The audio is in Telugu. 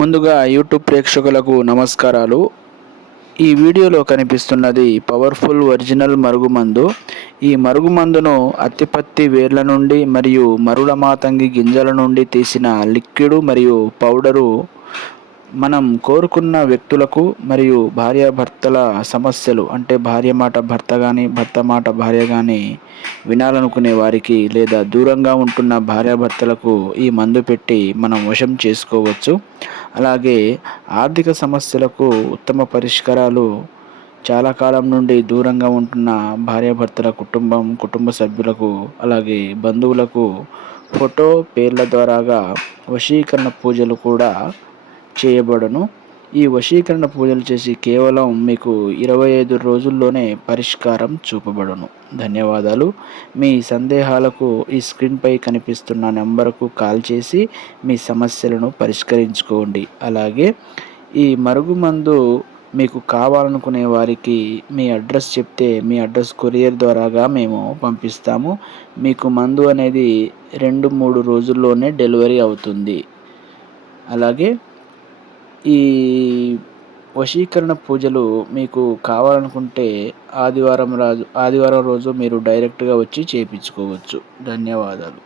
ముందుగా యూట్యూబ్ ప్రేక్షకులకు నమస్కారాలు. ఈ వీడియోలో కనిపిస్తున్నది పవర్ఫుల్ ఒరిజినల్ మరుగుమందు. ఈ మరుగుమందును అత్తిపత్తి వేర్ల నుండి మరియు మరుల మాతంగి గింజల నుండి తీసిన లిక్విడ్ మరియు పౌడరు మనం కోరుకున్న వ్యక్తులకు మరియు భార్యాభర్తల సమస్యలు అంటే భార్య మాట భర్త కానీ భర్త మాట భార్య కానీ వినాలనుకునే వారికి లేదా దూరంగా ఉంటున్న భార్యాభర్తలకు ఈ మందు పెట్టి మనం వశం చేసుకోవచ్చు. అలాగే ఆర్థిక సమస్యలకు ఉత్తమ పరిష్కారాలు చాలా కాలం నుండి దూరంగా ఉంటున్న భార్యాభర్తల కుటుంబ సభ్యులకు అలాగే బంధువులకు ఫోటో పేర్ల ద్వారాగా వశీకరణ పూజలు కూడా చేయబడును. ఈ వశీకరణ పూజలు చేసి కేవలం మీకు 25 రోజుల్లోనే పరిష్కారం చూపబడును. ధన్యవాదాలు. మీ సందేహాలకు ఈ స్క్రీన్పై కనిపిస్తున్న నెంబర్కు కాల్ చేసి మీ సమస్యలను పరిష్కరించుకోండి. అలాగే ఈ మరుగుమందు మీకు కావాలనుకునే వారికి మీ అడ్రస్ చెప్తే మీ అడ్రస్ కొరియర్ ద్వారాగా మేము పంపిస్తాము. మీకు మందు అనేది 2-3 రోజుల్లోనే డెలివరీ అవుతుంది. అలాగే ఈ వశీకరణ పూజలు మీకు కావాలనుకుంటే ఆదివారం రోజు మీరు డైరెక్ట్గా వచ్చి చేయించుకోవచ్చు. ధన్యవాదాలు.